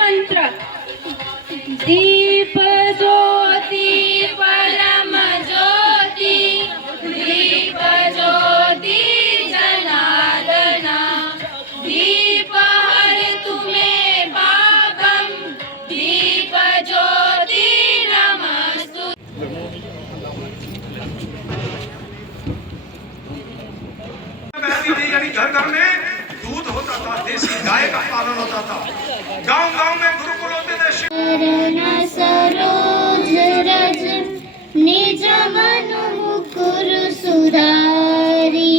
मंत्र दीप ज्योति परम ज्योति दीप ज्योति जनार्दना दीप हर तुम्हें पापम दीप ज्योति नमस्तु। घर घर में दूध होता था, देसी गाय का पालन होता था, गांव गांव में गुरुकुल होते थे। सरोज रज निज मनु मुकुर सुधारी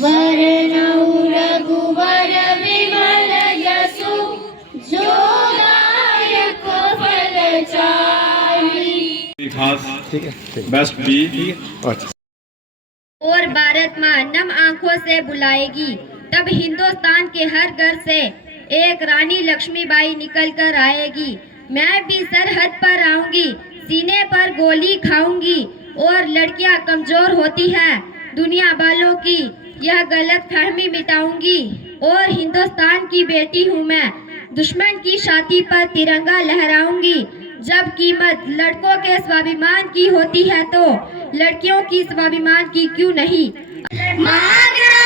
वरनउ रघुवर विमल यशु जो दायक फलचारी। बेस्ट बी और भारत माँ नम आंखों से बुलाएगी, तब हिंदुस्तान के हर घर से एक रानी लक्ष्मीबाई निकल कर आएगी। मैं भी सरहद पर आऊंगी, सीने पर गोली खाऊंगी और लड़कियां कमजोर होती है दुनिया वालों की यह गलत फहमी मिटाऊंगी। और हिंदुस्तान की बेटी हूँ मैं, दुश्मन की छाती पर तिरंगा लहराऊंगी। जब कीमत लड़कों के स्वाभिमान की होती है तो लड़कियों की स्वाभिमान की क्यों नहीं।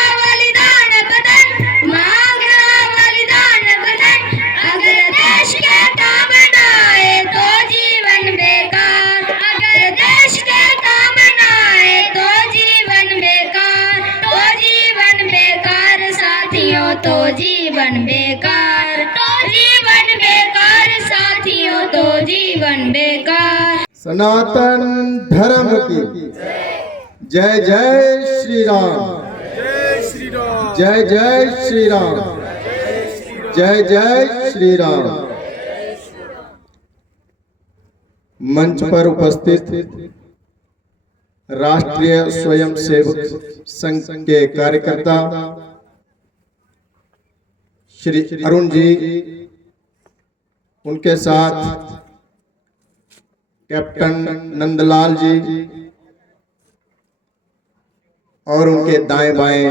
बलिदान बदन, बलिदान बदन, अगर देश के काम न आए तो जीवन बेकार, अगर देश के काम न आए तो जीवन बेकार, तो जीवन बेकार साथियों, तो जीवन बेकार, तो जीवन बेकार साथियों, तो जीवन बेकार। सनातन धर्म की जय जय श्री राम, जय जय श्री राम, जय जय श्री राम। मंच पर उपस्थित राष्ट्रीय स्वयंसेवक संघ के कार्यकर्ता श्री अरुण जी, उनके साथ कैप्टन नंदलाल जी और उनके दाएं बाएं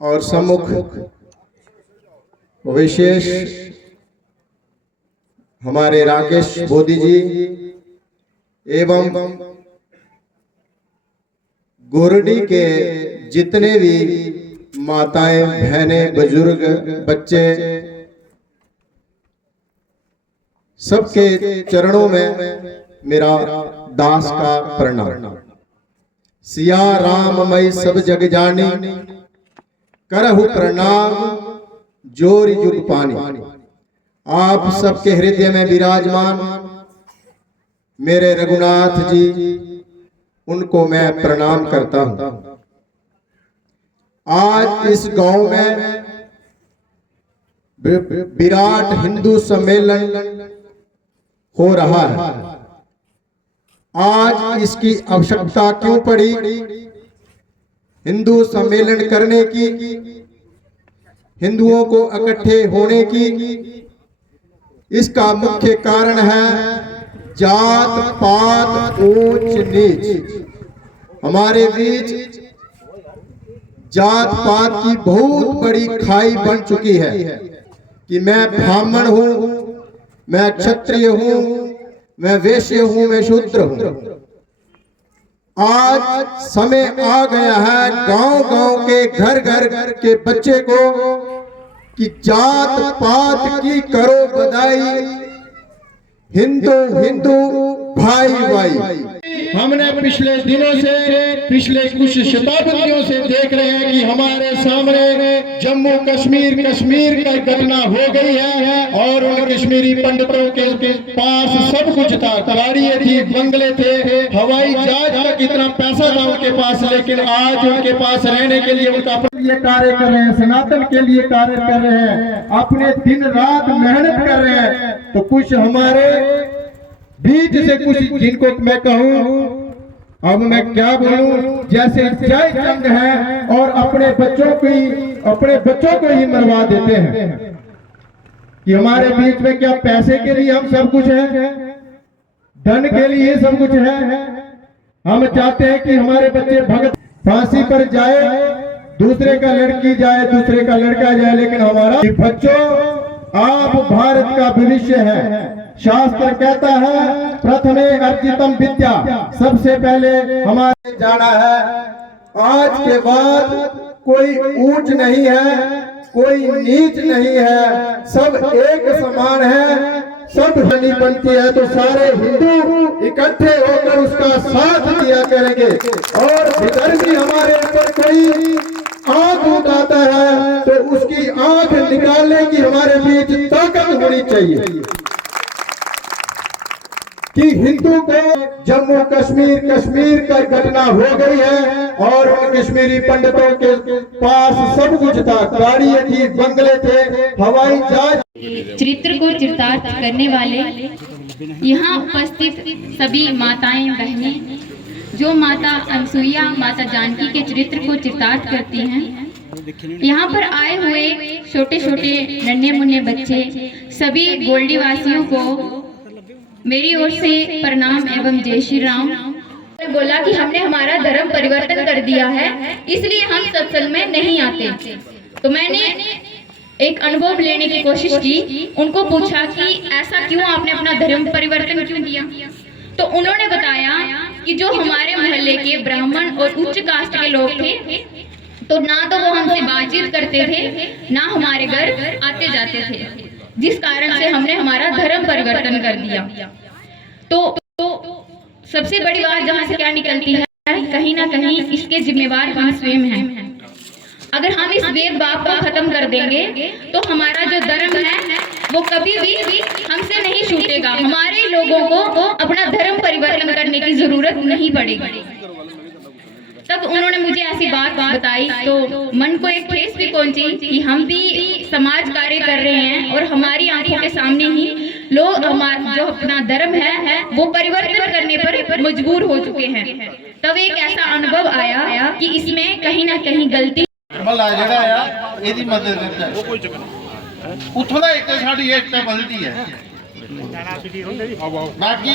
और सम्मुख विशेष हमारे राकेश बोधी जी एवं गोरडी के जितने भी माताएं, बहनें, बुजुर्ग, बच्चे, सबके चरणों में मेरा दास का प्रणाम। सिया राममय सब जग जानी, करहु प्रणाम जोर युग पानी। आप सबके हृदय में विराजमान मेरे रघुनाथ जी, उनको मैं प्रणाम करता हूं। आज इस गांव में विराट हिंदू सम्मेलन हो रहा है। आज इसकी आवश्यकता क्यों पड़ी हिंदू सम्मेलन करने की, हिंदुओं को इकट्ठे होने की? इसका मुख्य कारण है जात पात ऊंच नीच। हमारे बीच जात पात की बहुत बड़ी खाई बन चुकी है कि मैं ब्राह्मण हूं, मैं क्षत्रिय हूं, मैं वैश्य हूं, मैं शूद्र हूं। आज समय आ गया है गांव-गांव के घर-घर के बच्चे को कि जात पात की करो बधाई, हिंदू हिंदू भाई भाई। हमने पिछले दिनों से, पिछले कुछ शताब्दियों से देख रहे हैं कि हमारे सामने जम्मू कश्मीर का घटना हो गई है और उन कश्मीरी पंडितों के पास सब कुछ था, गाड़ियां थी, बंगले थे, हवाई जहाज तक, इतना पैसा था उनके पास। लेकिन आज उनके पास रहने के लिए उनका ये कार्य कर रहे हैं, सनातन के लिए कार्य कर रहे हैं, अपने दिन रात मेहनत कर रहे हैं। तो कुछ हमारे बीच से कुछ जिनको मैं कहूं, अब मैं क्या बोलूं, जैसे जय चंद है और अपने बच्चों को ही मरवा देते हैं कि हमारे बीच में क्या पैसे के लिए हम सब कुछ हैं? धन के लिए ये सब कुछ है। हम चाहते हैं कि हमारे बच्चे भगत फांसी पर जाए, दूसरे का लड़की जाए, दूसरे का लड़का जाए, लेकिन हमारा बच्चों आप भारत का भविष्य है। शास्त्र कहता है प्रथमे अर्जितम विद्या, सबसे पहले हमारे जाना है। आज के बाद कोई ऊंच नहीं है, कोई नीच नहीं है, सब एक समान है। सब धनी बनती है तो सारे हिंदू इकट्ठे होकर उसका साथ दिया करेंगे। और इधर भी हमारे ऊपर कोई आंख उठाता है तो उसकी आंख निकालने की हमारे बीच ताकत होनी चाहिए कि हिंदू को जम्मू कश्मीर कश्मीर का घटना हो गई है और उन कश्मीरी पंडितों के पास सब कुछ था, गाड़ियां थी, बंगले थे, हवाई जहाज। चरित्र को चरितार्थ करने वाले यहाँ उपस्थित सभी माताएं बहनें, जो माता अनसुईया माता जानकी के चरित्र को चरितार्थ करती हैं, यहाँ पर आए हुए छोटे छोटे नन्हे मुन्ने बच्चे, सभी गोल्डी वासियों को मेरी ओर से प्रणाम एवं जय श्री राम। बोला कि हमने हमारा धर्म परिवर्तन कर दिया है, इसलिए हम सत्संग में नहीं आते। तो मैंने एक अनुभव लेने की कोशिश की, उनको पूछा कि ऐसा क्यों, आपने अपना धर्म परिवर्तन क्यों किया? तो उन्होंने बताया कि जो हमारे मोहल्ले के ब्राह्मण और उच्च कास्ट के लोग थे, तो ना तो वो हमसे बातचीत करते थे, ना हमारे घर आते जाते थे, जिस कारण से हमने हमारा धर्म परिवर्तन कर दिया। तो सबसे बड़ी बात जहाँ से क्या निकलती है, कहीं ना कहीं इसके जिम्मेवार हम स्वयं हैं। अगर हम इस भेदभाव को खत्म कर देंगे तो हमारा जो धर्म है वो कभी भी हमसे नहीं छूटेगा। हमारे लोगों को अपना धर्म परिवर्तन करने की जरूरत नहीं पड़ेगी। तब उन्होंने मुझे ऐसी बात बताई तो मन को एक ठेस भी पहुंची कि हम भी समाज कार्य कर रहे हैं और हमारी आंखों के सामने ही लोग हमारा जो अपना धर्म है वो परिवर्तन करने पर मजबूर हो चुके हैं। तब एक ऐसा अनुभव आया कि इसमें कहीं ना कहीं गलती ਮਹੱਲਾ ਜਿਹੜਾ ਆ ਇਹਦੀ ਮਦਦ ਕਰਦਾ ਉੱਥੋਂ ਦਾ ਇੱਕ ਸਾਡੀ ਏਕਤਾ ਬਦਲਦੀ ਹੈ। ਬਾਕੀ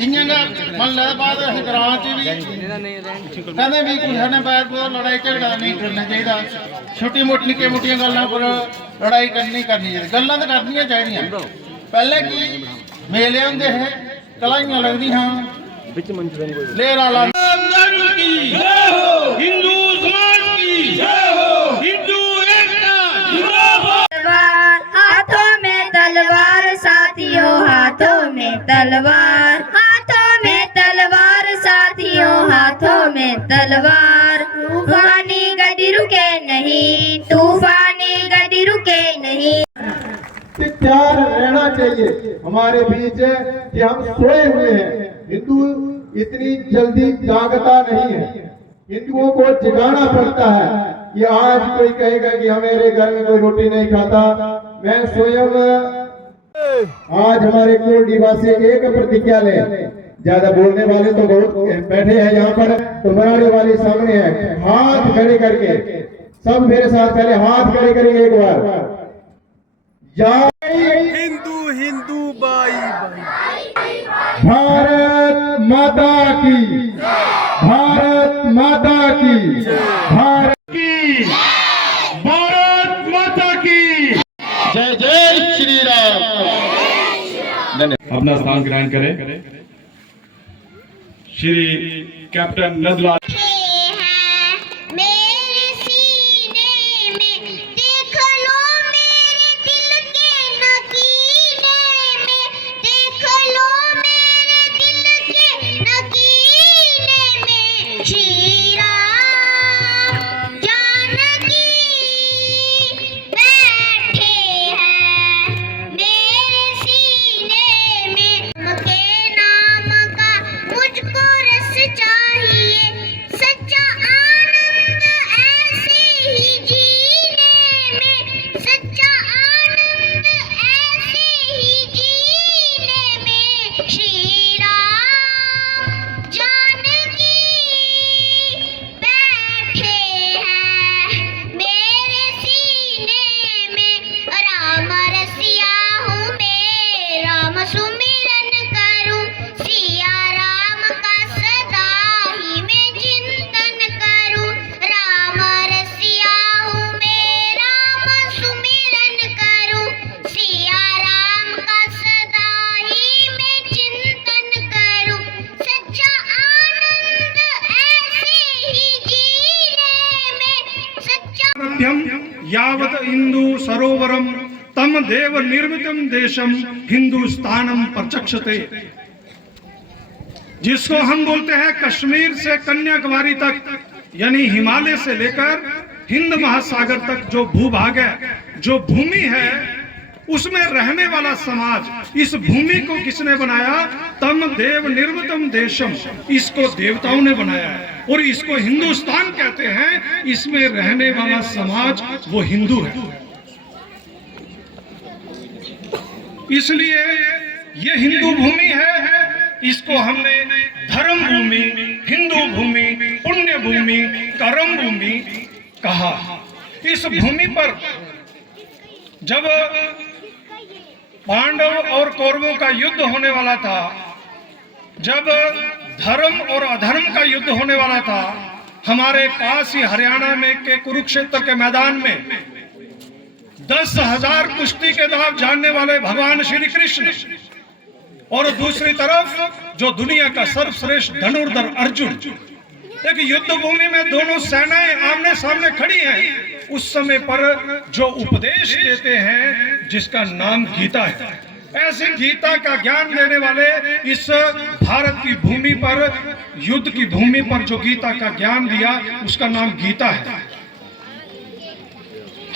ਇੰਨਾਂ ਦਾ ਮਹੱਲੇ ਦੇ ਬਾਅਦ ਅਸੀਂ ਗ੍ਰਾਮ 'ਚ ਵੀ ਕਹਿੰਦੇ ਵੀ ਕਿਸੇ ਨੇ ਪੈਰ ਪੂਰ ਲੜਾਈ ਝਗੜਾ ਨਹੀਂ ਕਰਨਾ ਚਾਹੀਦਾ, ਛੋਟੀ ਮੋਟੀ ਨਿੱਕੇ ਮੋਟੀਆਂ ਗੱਲਾਂ ਪਰ ਲੜਾਈ ਕਰਨੀ ਚਾਹੀਦੀ। ਗੱਲਾਂ ਤਾਂ ਕਰਨੀਆਂ ਚਾਹੀਦੀਆਂ। ਪਹਿਲੇ ਕੀ ਮੇਲੇ ਹੁੰਦੇ ਹੈ, ਕਲਾਈਆਂ ਲੱਗਦੀਆਂ ਵਿੱਚ ਮੰਚ ਲੇਰਾ ਲਾ हिंदू समाज की जय हो, हिंदू एकता जिंदाबाद। हाथों में तलवार साथियों, हाथों में तलवार, हाथों में तलवार साथियों, हाथों में तलवार। तूफानी गति रुके नहीं, तूफानी गति रुके नहीं। प्यार रहना चाहिए हमारे बीच कि हम सोए हुए हैं। हिंदू इतनी जल्दी जागता नहीं है, हिंदुओं को जगाना पड़ता है। ये आज कोई कहेगा कि मेरे घर में कोई रोटी नहीं खाता, मैं स्वयं आज हमारे कोल निवासी एक प्रतिज्ञा ले। ज्यादा बोलने वाले तो बहुत बैठे हैं यहाँ पर, तो बनाने वाले सामने है। हाथ खड़े करके सब मेरे साथ पहले हाथ खड़े करेंगे एक बार। हिंदू हिंदू बाई बाई। भारत माता की, भारत माता की, भारत की, भारत माता की जय जय श्री राम। अपना स्थान ग्रहण करें। श्री कैप्टन नंदलाल तावद इंदु सरोवरम तम देव निर्मितम देशम हिंदुस्तानम प्रचक्षते। जिसको हम बोलते हैं कश्मीर से कन्याकुमारी तक, यानी हिमालय से लेकर हिंद महासागर तक जो भूभाग है, जो भूमि है, उसमें रहने वाला समाज, इस भूमि को किसने बनाया? तम देव निर्मितम देशम, इसको देवताओं ने बनाया है और इसको हिंदुस्तान कहते हैं। इसमें रहने वाला समाज वो हिंदू है, इसलिए ये हिंदू भूमि है। इसको हमने धर्म भूमि, हिंदू भूमि, पुण्य भूमि, कर्म भूमि कहा। इस भूमि पर जब पांडव और कौरवों का युद्ध होने वाला था, जब धर्म और अधर्म का युद्ध होने वाला था, हमारे पास ही हरियाणा में के कुरुक्षेत्र के मैदान में 10,000 कुश्ती के दाव जानने वाले भगवान श्री कृष्ण और दूसरी तरफ जो दुनिया का सर्वश्रेष्ठ धनुर्धर अर्जुन, एक युद्ध भूमि में दोनों सेनाएं आमने सामने खड़ी हैं। उस समय पर जो उपदेश देते हैं जिसका नाम गीता है, ऐसी गीता का ज्ञान देने वाले इस भारत की भूमि पर, युद्ध की भूमि पर जो गीता का ज्ञान दिया उसका नाम गीता है।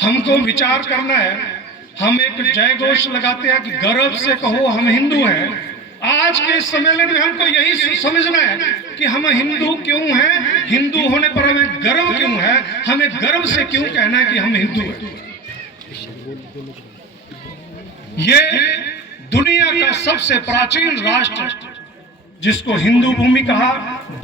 हमको विचार करना है। हम एक जय घोष लगाते हैं कि गर्व से कहो हम हिंदू हैं। आज के सम्मेलन में हमको यही समझना है कि हम हिंदू क्यों हैं, हिंदू होने पर हमें गर्व क्यों है, हमें गर्व से क्यों कहना है कि हम हिंदू हैं। ये दुनिया का सबसे प्राचीन राष्ट्र जिसको हिंदू भूमि कहा,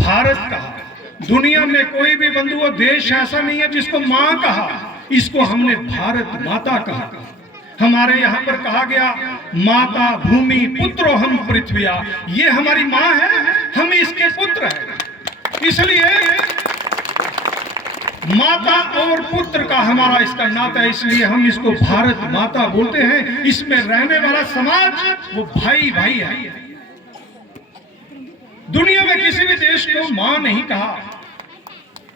भारत कहा। दुनिया में कोई भी बंधु देश ऐसा नहीं है जिसको मां कहा, इसको हमने भारत माता कहा। हमारे यहाँ पर कहा गया माता भूमि पुत्रो हम पृथ्विया, ये हमारी माँ है, हम इसके पुत्र हैं। इसलिए माता और पुत्र का हमारा इसका नाता है, इसलिए हम इसको भारत माता बोलते हैं। इसमें रहने वाला समाज वो भाई भाई है। दुनिया में किसी भी देश को मां नहीं कहा,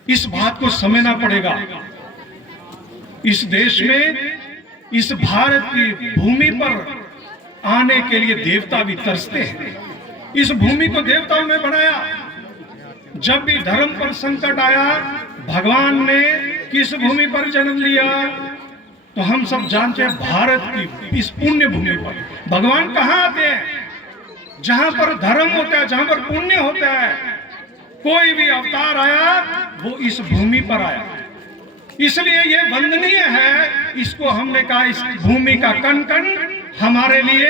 इस बात को समझना पड़ेगा। इस देश में, इस भारत की भूमि पर आने के लिए देवता भी तरसते हैं। इस भूमि को देवताओं ने बनाया। जब भी धर्म पर संकट आया, भगवान ने किस भूमि पर जन्म लिया? तो हम सब जानते हैं, भारत की इस पुण्य भूमि पर। भगवान कहाँ आते हैं? जहां पर धर्म होता है, जहां पर पुण्य होता है। कोई भी अवतार आया वो इस भूमि पर आया, इसलिए ये वंदनीय है। इसको हमने कहा इस भूमि का कण कण हमारे लिए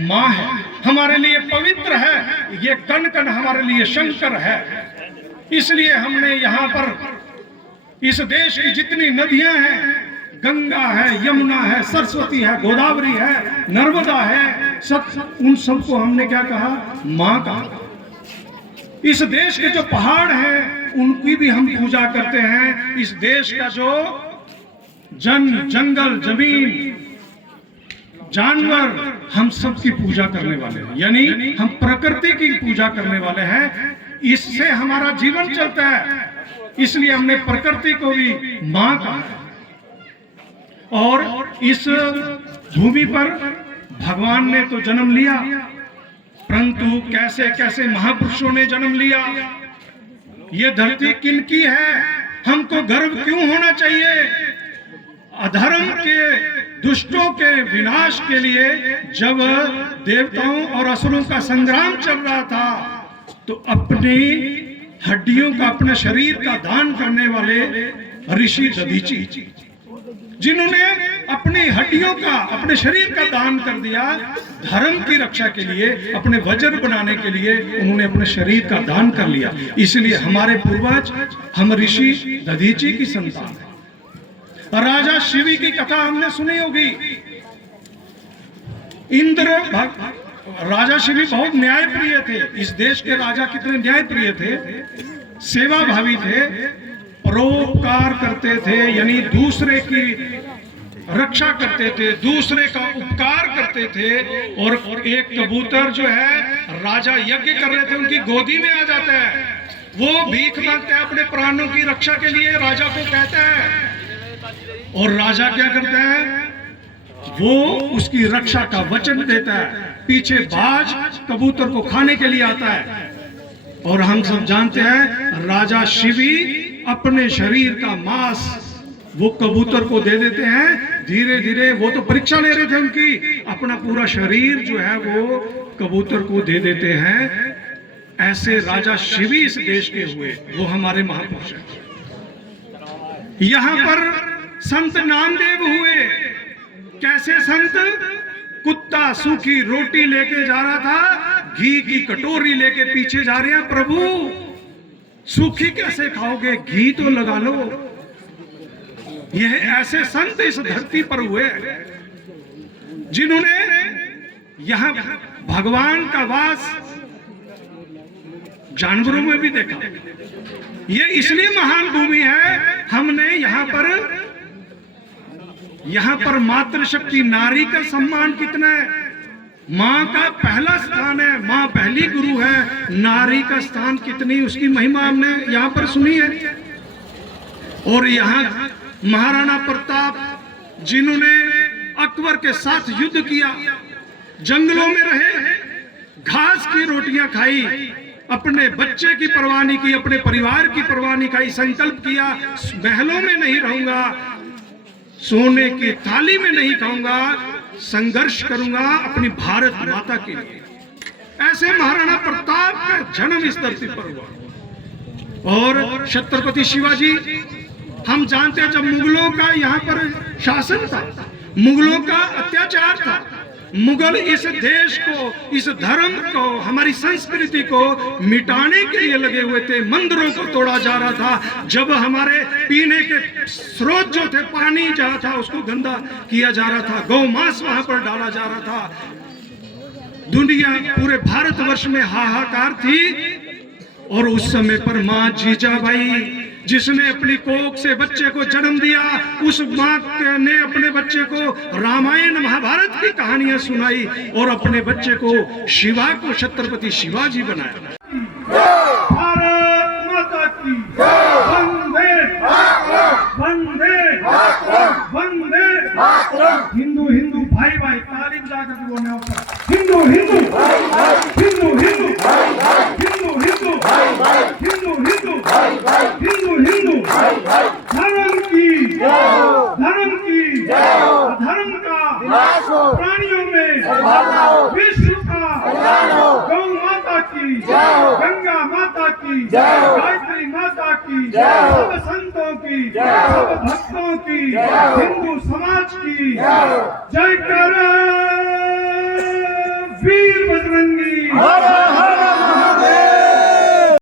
मां है, हमारे लिए पवित्र है। ये कण कण हमारे लिए शंकर है। इसलिए हमने यहाँ पर इस देश की जितनी नदियां हैं, गंगा है, यमुना है, सरस्वती है, गोदावरी है, नर्मदा है, सब उन सबको हमने क्या कहा? मां कहा। इस देश के जो पहाड़ हैं उनकी भी हम पूजा करते हैं। इस देश का जो जंगल, जमीन, जानवर, हम सब की पूजा करने वाले हैं, यानी हम प्रकृति की पूजा करने वाले हैं। इससे हमारा जीवन चलता है, इसलिए हमने प्रकृति को भी मां कहा। और इस भूमि पर भगवान ने तो जन्म लिया, परंतु कैसे कैसे महापुरुषों ने जन्म लिया। ये धरती किनकी है? हमको गर्व क्यों होना चाहिए? अधर्म के, दुष्टों के विनाश के लिए जब देवताओं और असुरों का संग्राम चल रहा था, तो अपनी हड्डियों का, अपने शरीर का दान करने वाले ऋषि दधीची, जिन्होंने अपनी हड्डियों का, अपने शरीर का दान कर दिया धर्म की रक्षा के लिए, अपने वज्र बनाने के लिए उन्होंने अपने शरीर का दान कर लिया। इसलिए हमारे पूर्वज, हम ऋषि दधीची की संतान हैं। राजा शिवी की कथा हमने सुनी होगी। इंद्र राजा शिवी बहुत न्यायप्रिय थे। इस देश के राजा कितने न्यायप्रिय थे, सेवा भावी थे, परोपकार करते थे, यानी दूसरे की रक्षा करते थे, दूसरे का उपकार करते थे। और एक कबूतर जो है, राजा यज्ञ कर रहे थे, उनकी गोदी में आ जाता है, वो भीख मांगता है अपने प्राणों की रक्षा के लिए, राजा को कहता है और राजा क्या करता है, वो उसकी रक्षा का वचन देता है। पीछे बाज कबूतर को खाने के लिए आता है। और हम सब जानते हैं राजा शिवी अपने शरीर का मांस वो कबूतर को दे देते हैं। धीरे धीरे वो तो परीक्षा ले रहे थे उनकी, अपना पूरा शरीर जो है वो कबूतर को दे देते हैं। ऐसे राजा शिवी इस देश के हुए, वो हमारे महापुरुष हैं। यहां पर संत नामदेव हुए। कैसे संत? कुत्ता सूखी रोटी लेके जा रहा था, घी की कटोरी लेके पीछे जा रहे हैं। प्रभु सूखी कैसे खाओगे, घी तो लगा लो। यह ऐसे संत इस धरती पर हुए जिन्होंने यहां भगवान का वास जानवरों में भी देखा। ये इसलिए महान भूमि है। हमने यहाँ पर मातृशक्ति नारी का सम्मान कितना है। माँ का पहला स्थान है, माँ पहली गुरु है। नारी का स्थान कितनी, उसकी महिमा हमने यहाँ पर सुनी है। और यहाँ महाराणा प्रताप जिन्होंने अकबर के साथ युद्ध किया, जंगलों में रहे, घास की रोटियां खाई, अपने बच्चे की परवाह नहीं की, अपने परिवार की परवाह नहीं की, संकल्प किया महलों में नहीं रहूंगा, सोने की थाली में नहीं खाऊंगा, संघर्ष करूंगा अपनी भारत माता के लिए। ऐसे महाराणा प्रताप का जन्म इस धरती पर हुआ। और छत्रपति शिवाजी, हम जानते हैं जब मुगलों का यहाँ पर शासन था, मुगलों का अत्याचार था, मुगल इस देश को, इस धर्म को, हमारी संस्कृति को मिटाने के लिए लगे हुए थे। मंदिरों को तोड़ा जा रहा था। जब हमारे पीने के स्रोत जो थे, पानी जहाँ था उसको गंदा किया जा रहा था, गौ मांस वहां पर डाला जा रहा था। दुनिया, पूरे भारतवर्ष में हाहाकार थी। और उस समय पर माँ जीजाबाई, जिसने अपनी कोख से बच्चे को जन्म दिया, उस माँ ने अपने बच्चे को रामायण महाभारत की कहानियां सुनाई और अपने बच्चे को शिवा को छत्रपति शिवाजी बनाया। भारत माता की वंदे वंदे वंदे। हिंदू हिंदू भाई भाई, ताली बजाकर बोलने होगा। हिंदू हिंदू हिंदू हिंदू हिंदू हिंदू हिंदू हिंदू हिंदू धर्म की धर्म का प्राणियों में विश्व का, गौ माता की, गंगा माता की, गायत्री माता की, सब संतों की, सब भक्तों की, हिंदू समाज की जय कर वीर बजरंगी।